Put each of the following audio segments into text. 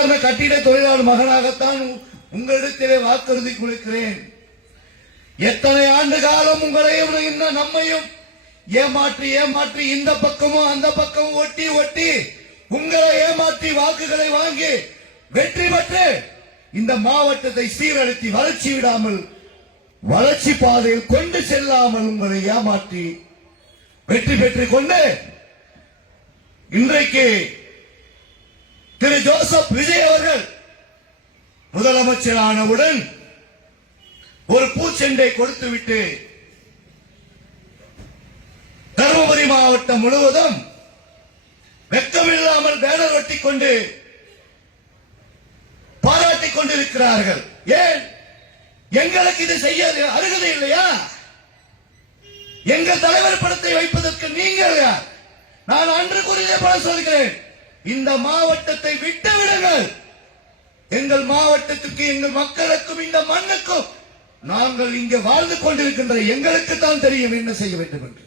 சாதாரண கட்டிட தொழிலாளர் மகனாகத்தான் உங்களிடத்திலே வாக்குறுதி கொடுக்கிறேன். எத்தனை ஆண்டு காலம் உங்களையும் இன்னும் நம்மையும் ஏமாற்றி ஏமாற்றி இந்த பக்கமும் அந்த பக்கமும் ஒட்டி ஒட்டி உங்களை ஏமாற்றி வாக்குகளை வாங்கி வெற்றி பெற்று இந்த மாவட்டத்தை சீரழித்து வளர்ச்சி விடாமல் வளர்ச்சி பாதையில் கொண்டு செல்லாமல் உங்களை ஏமாற்றி வெற்றி பெற்றுக் கொண்டு இன்றைக்கு திரு ஜோசப் விஜய் அவர்கள் முதலமைச்சரானவுடன் ஒரு பூச்செண்டை கொடுத்துவிட்டு தருமபுரி மாவட்டம் முழுவதும் வெட்கமில்லாமல் பேனர் ஒட்டிக் கொண்டு பாராட்டிக் கொண்டிருக்கிறார்கள். ஏன் எங்களுக்கு இது செய்ய அருகதை இல்லையா? எங்கள் தலைவர் படத்தை வைப்பதற்கு நீங்கள் யார்? நான் அன்று கூறியதே போல சொல்கிறேன், இந்த மாவட்டத்தை விட்டு விடுங்கள். எங்கள் மாவட்டத்துக்கு எங்கள் மக்களுக்கும் இந்த மண்ணுக்கும் நாங்கள் இங்கே வாழ்ந்து கொண்டிருக்கின்ற எங்களுக்கு தான் தெரியும் என்ன செய்ய வேண்டும் என்று.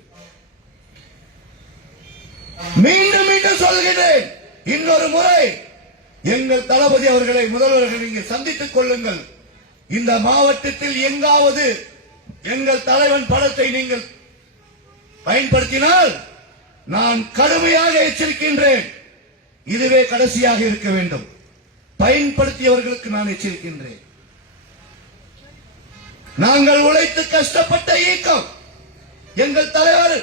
மீண்டும் மீண்டும் சொல்கிறேன், இன்னொரு முறை எங்கள் தளபதி அவர்களை முதல்வர்கள் நீங்கள் சந்தித்துக் கொள்ளுங்கள். இந்த மாவட்டத்தில் எங்காவது எங்கள் தலைவன் படத்தை நீங்கள் பயன்படுத்தினால் நான் கடுமையாக எச்சரிக்கின்றேன். இதுவே கடைசியாக இருக்க வேண்டும். பயன்படுத்தியவர்களுக்கு நான் எச்சரிக்கின்றேன். நாங்கள் உழைத்து கஷ்டப்பட்ட இயக்கம் எங்கள் தலைவர்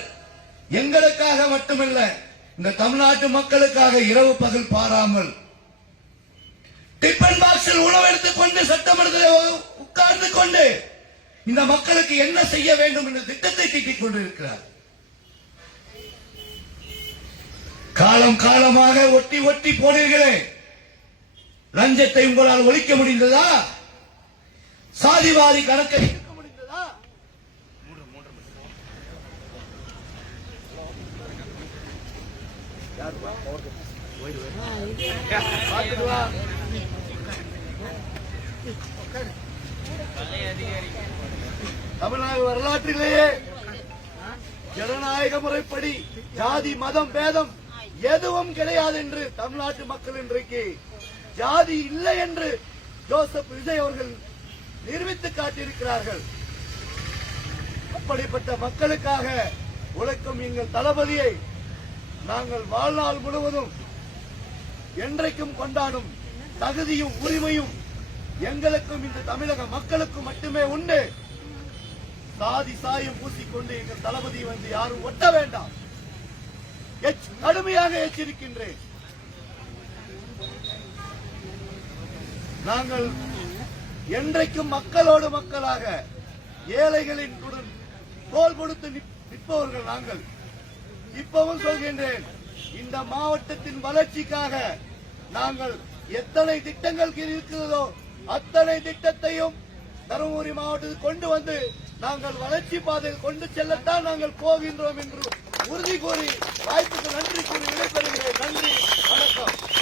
எங்களுக்காக மட்டுமல்ல, இந்த தமிழ்நாட்டு மக்களுக்காக இரவு பகல் பாராமல் டிபன் பாக்ஸில் உணவு எடுத்துக் கொண்டு சட்டமன்றத்தில் உட்கார்ந்து கொண்டு இந்த மக்களுக்கு என்ன செய்ய வேண்டும் என்ற திட்டத்தை தீட்டிக் கொண்டிருக்கிறார். காலம் காலமாக ஒட்டி ஒட்டி போனீர்களே, லஞ்சத்தை உங்களால் ஒழிக்க முடிந்ததா? சாதிவாரி கணக்கை எடுக்க முடிந்ததா? தமிழ்நாடு வரலாற்றிலேயே ஜனநாயக முறைப்படி ஜாதி மதம் பேதம் எதுவும் கிடையாது என்று தமிழ்நாட்டு மக்கள் இன்றைக்கு ஜாதி இல்லை என்று ஜோசப் விஜய் அவர்கள் நிரூபித்து காட்டியிருக்கிறார்கள். அப்படிப்பட்ட மக்களுக்காக உழைக்கும் எங்கள் தளபதியை நாங்கள் வாழ்நாள் முழுவதும் என்றைக்கும் கொண்டாடும் தகுதியும் உரிமையும் எங்களுக்கும் இந்த தமிழக மக்களுக்கும் மட்டுமே உண்டு. சாதி சாயம் பூசிக்கொண்டு எங்கள் தளபதி வந்து யாரும் ஒட்ட வேண்டாம். கடுமையாக எச்சரிக்கின்றேன். நாங்கள் என்றைக்கும் மக்களோடு மக்களாக ஏழைகளின் தோள் கொடுத்து நிற்பவர்கள் நாங்கள். இப்பவும் சொல்கின்றேன், இந்த மாவட்டத்தின் வளர்ச்சிக்காக நாங்கள் எத்தனை திட்டங்கள் இருக்கிறதோ அத்தனை திட்டத்தையும் தருமபுரி மாவட்டத்தில் கொண்டு வந்து நாங்கள் வளர்ச்சி பாதையில் கொண்டு செல்லத்தான் நாங்கள் போகின்றோம் என்று உறுதி கூறி வாய்ப்புக்கு நன்றி கூறி விடைபெறுகிறேன். நன்றி, வணக்கம்.